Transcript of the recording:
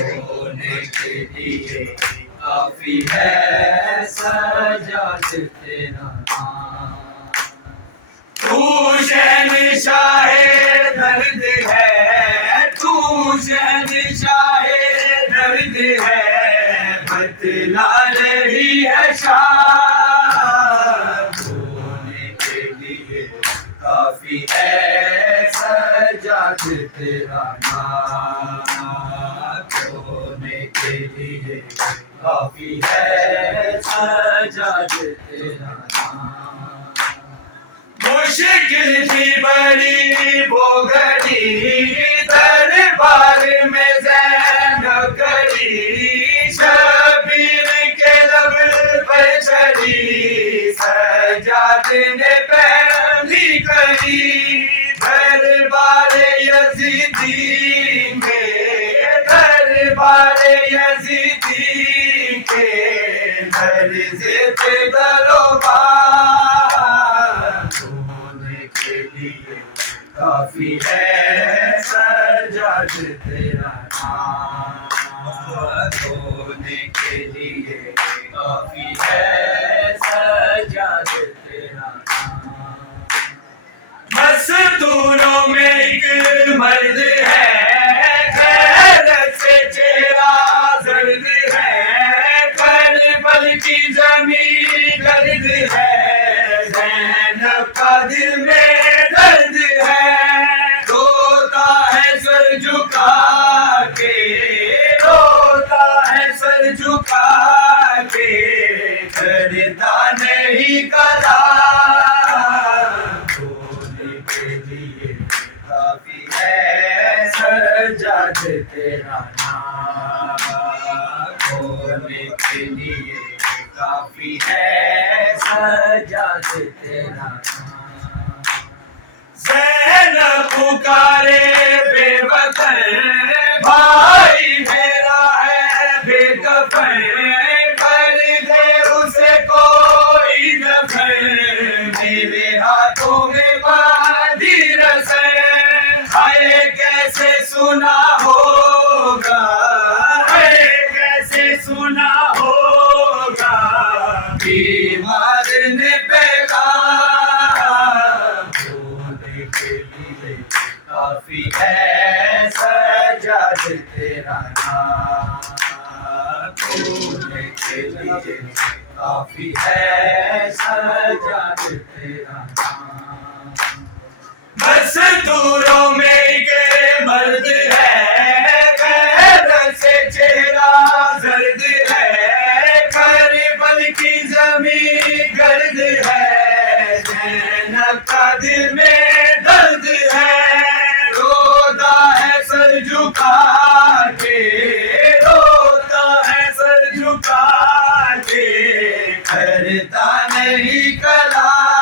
ہونے کے لیے کافی ہے سجاد تیرا نام۔ تو شہنشاہ درد ہے، تو شہنشاہ درد ہے، بتلا رہی ہے شان۔ ہونے کے لیے کافی ہے سجاد تیرا نام، ہونے کے لیے کافی ہے سجاد تیرا نام۔ مشکل تھی بڑی وہ گھڑی، دربار میں زینب کھڑی، شبیر کے لب پر چڑھی، سجاد نے پہلی کڑی۔ دربار یزیدی میں، دربار یزیدی کے درز پہ دروبار، کافی ہے سجاد تیرا نام، ہونے کے لیے کافی ہے سجاد تیرا نام۔ مستوروں میں ایک مرد ہے، غیرت سے چہرہ زرد ہے، کربل کی زمین گرد ہے، زینب کا دل میں درد ہے، روتا ہے سر جھکا کے، روتا ہے سر جھکا کے، کرتا نہیں کلام۔ ہونے کے لیے کافی ہے سجاد تیرا نام، ہونے کے لیے کافی ہے سجاد تیرا نام۔ زینب پکارے بے وطن، بھائی میرا ہے بے کفن، کر دے اسے کوئی دفن، میرے ہاتھوں میں باندھی رسن، ہائے کیسے سنا ہوگا، ہائے کیسے سنا ہوگا، بیمار نے پیغام۔ ہونے کے لیے کافی ہے سجاد تیرا نام، ہونے کے لیے کافی ہے سجاد تیرا نام۔ مستوروں میں ایک مرد ہے، غیرت سے چہرہ زرد ہے، کربل کی زمین گرد ہے، زینب کا دل میں درد ہے، روتا ہے سر جھکا کے، روتا ہے سر جھکا کے، کرتا نہیں کلام۔